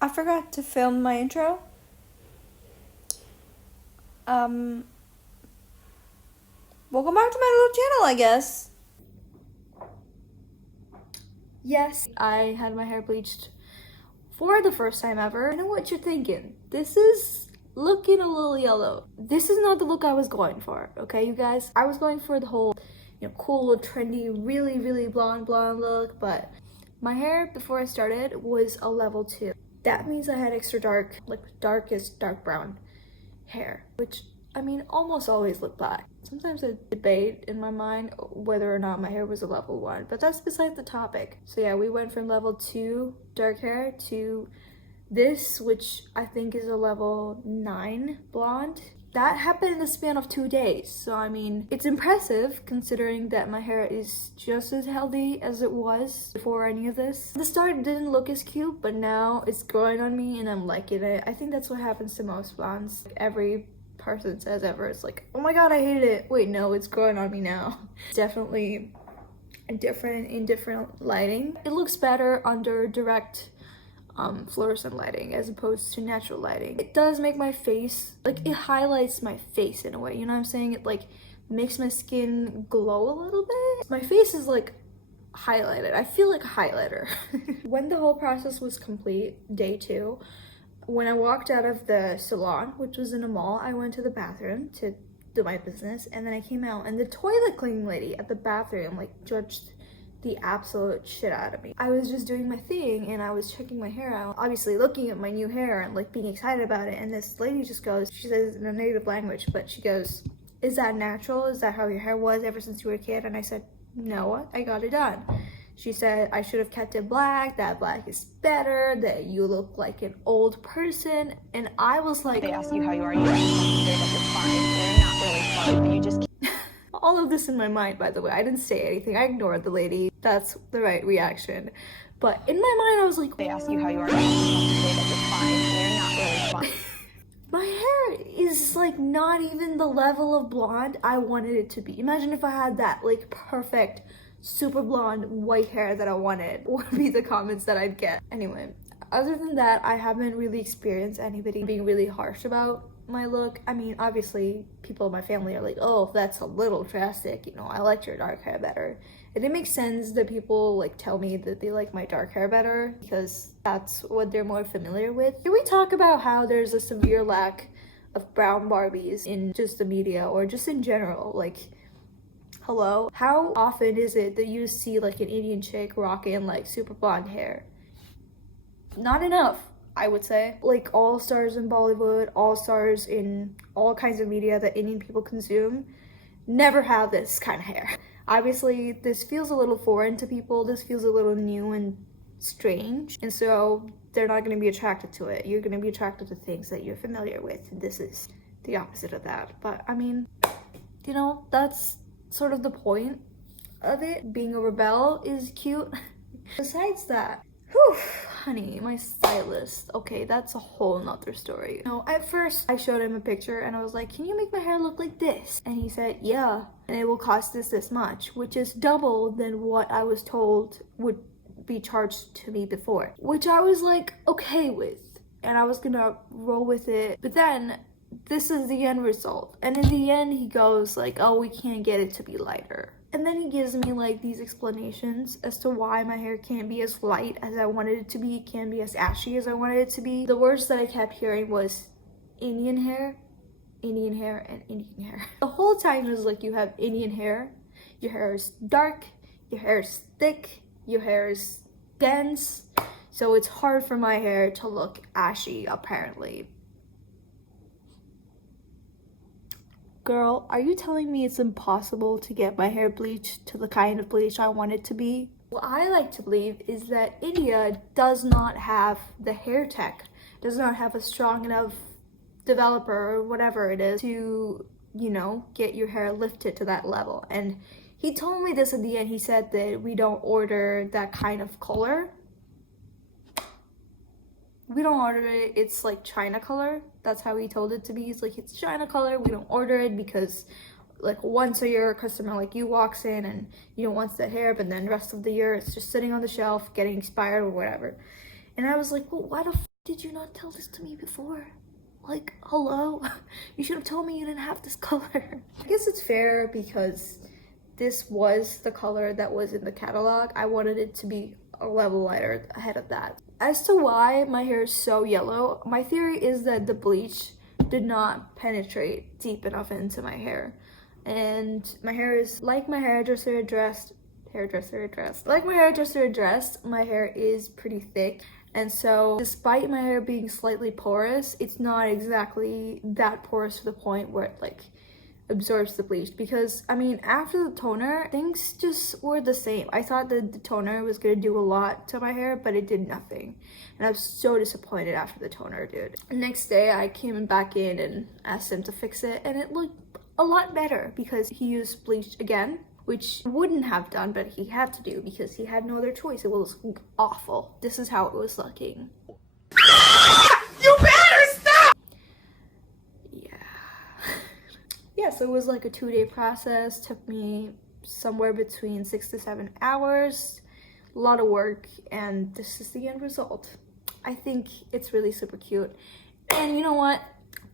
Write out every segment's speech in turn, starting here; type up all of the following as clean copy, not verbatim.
I forgot to film my intro. Welcome back to my little channel, I guess. Yes, I had my hair bleached for the first time ever. I know what you're thinking. This is looking a little yellow. This is not the look I was going for, okay, you guys? I was going for the whole, cool, trendy, really blonde look, but my hair before I started was a level 2. That means I had extra dark, like darkest dark brown hair, which I mean almost always look black. Sometimes I debate in my mind whether or not my hair was a level 1, but that's beside the topic. So yeah, we went from level 2 dark hair to this, which I think is a level 9 blonde. That happened in the span of 2 days. So I mean, it's impressive considering that my hair is just as healthy as it was before any of this. At the start it didn't look as cute, but now it's growing on me and I'm liking it. I think that's what happens to most blondes. Every person says ever, it's like, oh my god, I hated it. Wait, no, it's growing on me now. Definitely different in different lighting. It looks better under direct fluorescent lighting as opposed to natural lighting. It does make my face, like, it highlights my face in a way, you know what I'm saying? It like makes my skin glow a little bit. My face is like highlighted. I feel like a highlighter. When the whole process was complete, day 2, when I walked out of the salon, which was in a mall, I went to the bathroom to do my business, and then I came out and the toilet cleaning lady at the bathroom like judged the absolute shit out of me. I was just doing my thing and I was checking my hair out, obviously looking at my new hair and like being excited about it, and this lady just goes, she says in a native language, but she goes, "Is that natural? Is that how your hair was ever since you were a kid?" And I said, "No, I got it done." She said I should have kept it black, that black is better, that you look like an old person. And I was like, they ask you how you are, you have to say that you're fine. They're not really fine, but you just all of this in my mind, by the way. I didn't say anything. I ignored the lady. That's the right reaction. But in my mind, I was like, they ask you how you are, you have to say that you're fine. They're not really fine. My hair is like not even the level of blonde I wanted it to be. Imagine if I had that like perfect super blonde white hair that I wanted. What would be the comments that I'd get? Anyway, other than that, I haven't really experienced anybody being really harsh about my look. I mean, obviously people in my family are like, "Oh, that's a little drastic, I liked your dark hair better." And it makes sense that people like tell me that they like my dark hair better because that's what they're more familiar with. Can we talk about how there's a severe lack of brown Barbies in just the media or just in general? Like, hello? How often is it that you see like an Indian chick rocking like super blonde hair? Not enough, I would say. Like all stars in Bollywood, all stars in all kinds of media that Indian people consume never have this kind of hair. Obviously, this feels a little foreign to people. This feels a little new and strange. And so they're not going to be attracted to it. You're going to be attracted to things that you're familiar with. And this is the opposite of that. But I mean, that's sort of the point of it. Being a rebel is cute. Besides that, whew, honey, my stylist. Okay, that's a whole nother story. At first I showed him a picture and I was like, "Can you make my hair look like this?" And he said, "Yeah, and it will cost this much," which is double than what I was told would be charged to me before, which I was like okay with, and I was gonna roll with it. But then this is the end result, and in the end he goes like, "Oh, we can't get it to be lighter." And then he gives me like these explanations as to why my hair can't be as light as I wanted it to be, can't be as ashy as I wanted it to be. The words that I kept hearing was Indian hair, Indian hair, and Indian hair. The whole time it was like, you have Indian hair, your hair is dark, your hair is thick, your hair is dense, so it's hard for my hair to look ashy apparently. Girl, are you telling me it's impossible to get my hair bleached to the kind of bleach I want it to be? What I like to believe is that India does not have the hair tech, does not have a strong enough developer or whatever it is to, get your hair lifted to that level. And he told me this at the end. He said that we don't order that kind of color. We don't order it. It's like China color. That's how he told it to be. He's like, "It's China color. We don't order it because like once a year a customer like you walks in and wants the hair, but then the rest of the year it's just sitting on the shelf getting expired or whatever." And I was like, "Well, why the did you not tell this to me before? Like, hello? You should have told me you didn't have this color. I guess it's fair because this was the color that was in the catalog. I wanted it to be a level lighter ahead of that. As to why my hair is so yellow, my theory is that the bleach did not penetrate deep enough into my hair. And my hair is like my hairdresser addressed, my hair is pretty thick. And so despite my hair being slightly porous, it's not exactly that porous to the point where it like absorbs the bleach. Because I mean, after the toner, things just were the same. I thought that the toner was gonna do a lot to my hair, but it did nothing. And I was so disappointed after the toner, dude. The next day I came back in and asked him to fix it, and it looked a lot better because he used bleach again, which he wouldn't have done, but he had to do because he had no other choice. It was awful. This is how it was looking. You better stop! Yeah. Yeah, so it was like a 2-day process. Took me somewhere between 6 to 7 hours. A lot of work, and this is the end result. I think it's really super cute. And you know what?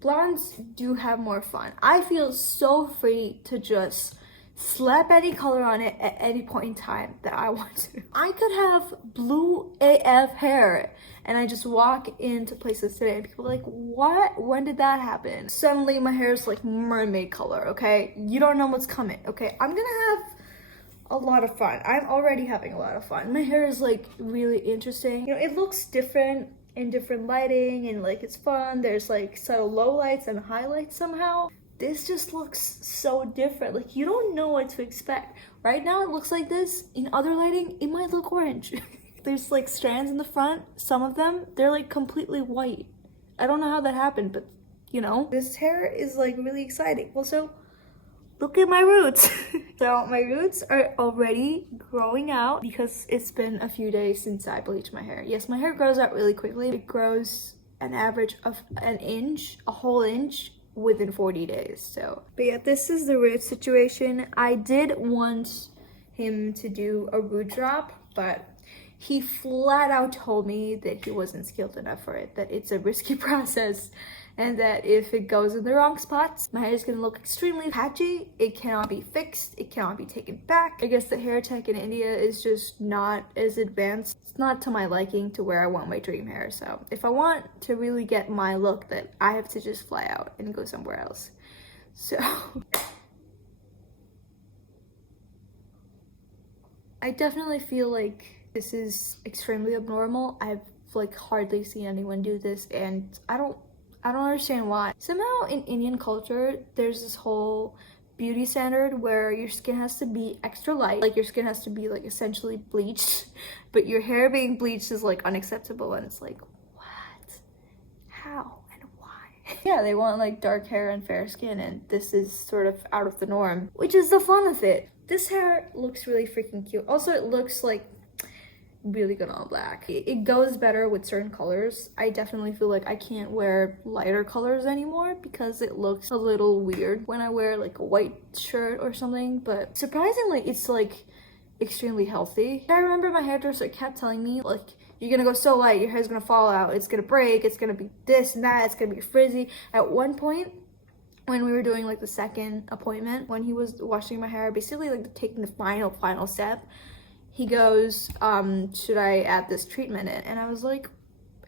Blondes do have more fun. I feel so free to just slap any color on it at any point in time that I want to. I could have blue AF hair and I just walk into places today and people are like, what? When did that happen? Suddenly my hair is like mermaid color, okay? You don't know what's coming, okay? I'm gonna have a lot of fun. I'm already having a lot of fun. My hair is like really interesting. You know, it looks different in different lighting and like it's fun. There's like subtle low lights and highlights somehow. This just looks so different. Like you don't know what to expect. Right now it looks like this. In other lighting, it might look orange. There's like strands in the front. Some of them, they're like completely white. I don't know how that happened, but you know. This hair is like really exciting. Also, look at my roots. So my roots are already growing out because it's been a few days since I bleached my hair. Yes, my hair grows out really quickly. It grows an average of an inch, a whole inch within 40 days. So, but yeah, this is the root situation. I did want him to do a root drop, but he flat out told me that he wasn't skilled enough for it, that it's a risky process, and that if it goes in the wrong spots, my hair is gonna look extremely patchy. It cannot be fixed, it cannot be taken back. I guess the hair tech in India is just not as advanced. It's not to my liking to where I want my dream hair. So if I want to really get my look, then I have to just fly out and go somewhere else. So I definitely feel like this is extremely abnormal. I've like hardly seen anyone do this, and I don't understand why. Somehow in Indian culture, there's this whole beauty standard where your skin has to be extra light, like your skin has to be like essentially bleached, but your hair being bleached is like unacceptable, and it's like, what? How and why? Yeah, they want like dark hair and fair skin, and this is sort of out of the norm, which is the fun of it. This hair looks really freaking cute. Also, it looks like really good on black. It goes better with certain colors. I definitely feel like I can't wear lighter colors anymore because it looks a little weird when I wear like a white shirt or something, but surprisingly it's like extremely healthy. I remember my hairdresser kept telling me like, you're gonna go so light, your hair's gonna fall out, it's gonna break, it's gonna be this and that, it's gonna be frizzy. At one point when we were doing like the second appointment, when he was washing my hair, basically like taking the final step, he goes, should I add this treatment in? And I was like,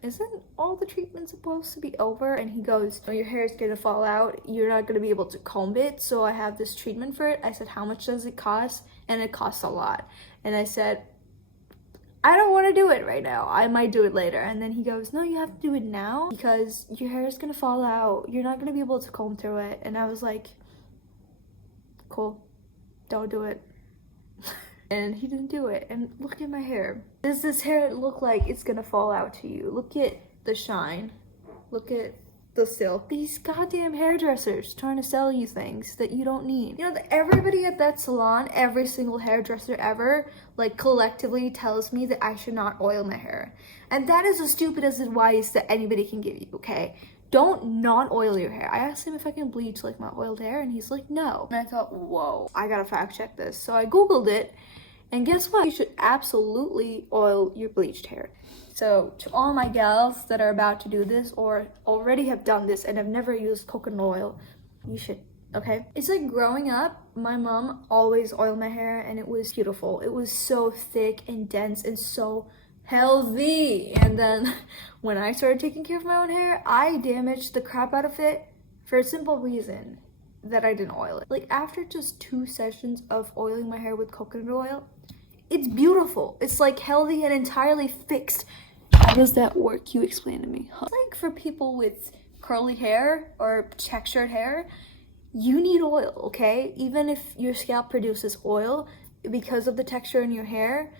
isn't all the treatment supposed to be over? And he goes, oh, your hair is gonna fall out, you're not gonna be able to comb it, so I have this treatment for it. I said, how much does it cost? And it costs a lot. And I said, I don't want to do it right now, I might do it later. And then he goes, no, you have to do it now because your hair is gonna fall out, you're not gonna be able to comb through it. And I was like, cool, don't do it. And he didn't do it. And look at my hair. Does this hair look like it's gonna fall out to you? Look at the shine. Look at the silk. These goddamn hairdressers trying to sell you things that you don't need. You know, everybody at that salon, every single hairdresser ever, like collectively tells me that I should not oil my hair. And that is the stupidest advice that anybody can give you, okay? Don't not oil your hair. I asked him if I can bleach like my oiled hair and he's like, no. And I thought, whoa, I gotta fact check this. So I Googled it And guess what? You should absolutely oil your bleached hair. So to all my gals that are about to do this or already have done this and have never used coconut oil, you should, okay? It's like growing up, my mom always oiled my hair and it was beautiful. It was so thick and dense and so healthy. And then when I started taking care of my own hair, I damaged the crap out of it for a simple reason that I didn't oil it. Like after just 2 sessions of oiling my hair with coconut oil, it's beautiful. It's like healthy and entirely fixed. How does that work? You explain to me. Huh? Like for people with curly hair or textured hair, you need oil, okay? Even if your scalp produces oil, because of the texture in your hair,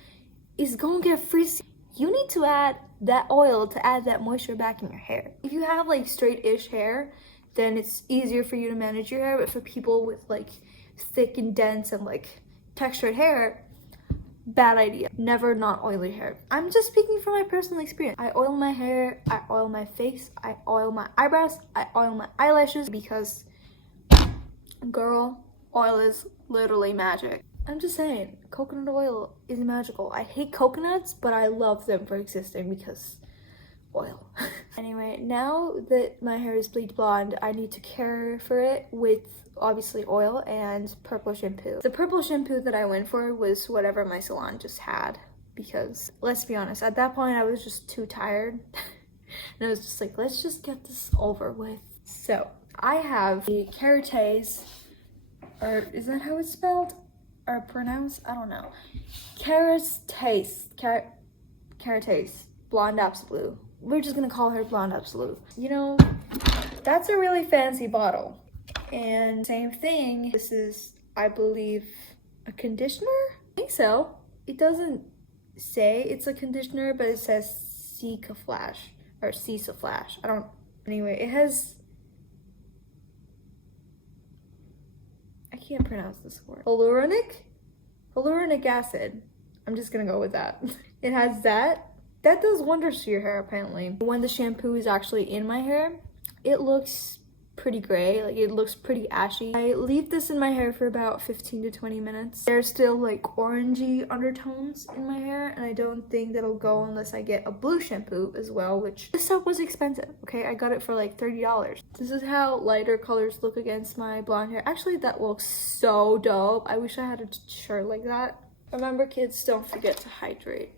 it's gonna get frizzy. You need to add that oil to add that moisture back in your hair. If you have like straight-ish hair, then it's easier for you to manage your hair. But for people with like thick and dense and like textured hair, bad idea. Never not oil your hair. I'm just speaking from my personal experience. I oil my hair, I oil my face, I oil my eyebrows, I oil my eyelashes because, girl, oil is literally magic. I'm just saying, coconut oil is magical. I hate coconuts, but I love them for existing because oil. Anyway, now that my hair is bleach blonde, I need to care for it with obviously oil and purple shampoo. The purple shampoo that I went for was whatever my salon just had because let's be honest, at that point I was just too tired and I was just like, let's just get this over with. So I have the Carates, or is that how it's spelled or pronounced? I don't know. Carates Blonde Absolute. We're just gonna call her Blonde Absolute. You know, that's a really fancy bottle. And same thing, this is, I believe, a conditioner? I think so. It doesn't say it's a conditioner, but it says Cica Flash, or Cisa Flash. I don't, anyway, it has, I can't pronounce this word. Hyaluronic acid. I'm just gonna go with that. It has that. That does wonders to your hair, apparently. When the shampoo is actually in my hair, it looks pretty gray, like it looks pretty ashy. I leave this in my hair for about 15 to 20 minutes. There's still like orangey undertones in my hair, and I don't think that'll go unless I get a blue shampoo as well, which this stuff was expensive, okay? I got it for like $30. This is how lighter colors look against my blonde hair. Actually, that looks so dope. I wish I had a shirt like that. Remember, kids, don't forget to hydrate.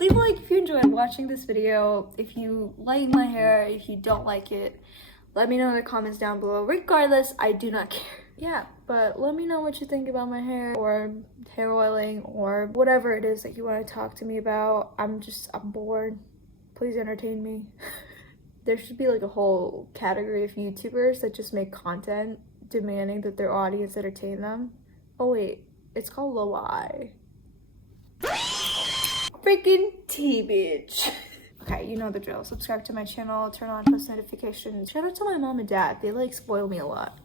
Leave a like if you enjoyed watching this video. If you like my hair, if you don't like it, let me know in the comments down below. Regardless, I do not care. Yeah, but let me know what you think about my hair or hair oiling or whatever it is that you want to talk to me about. I'm bored. Please entertain me. There should be like a whole category of YouTubers that just make content demanding that their audience entertain them. Oh wait, it's called Tho I've. Freaking T-bitch. Okay, you know the drill. Subscribe to my channel, turn on post notifications. Shout out to my mom and dad. They like spoil me a lot.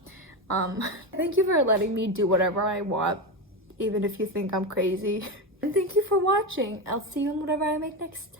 Thank you for letting me do whatever I want, even if you think I'm crazy. And thank you for watching. I'll see you in whatever I make next.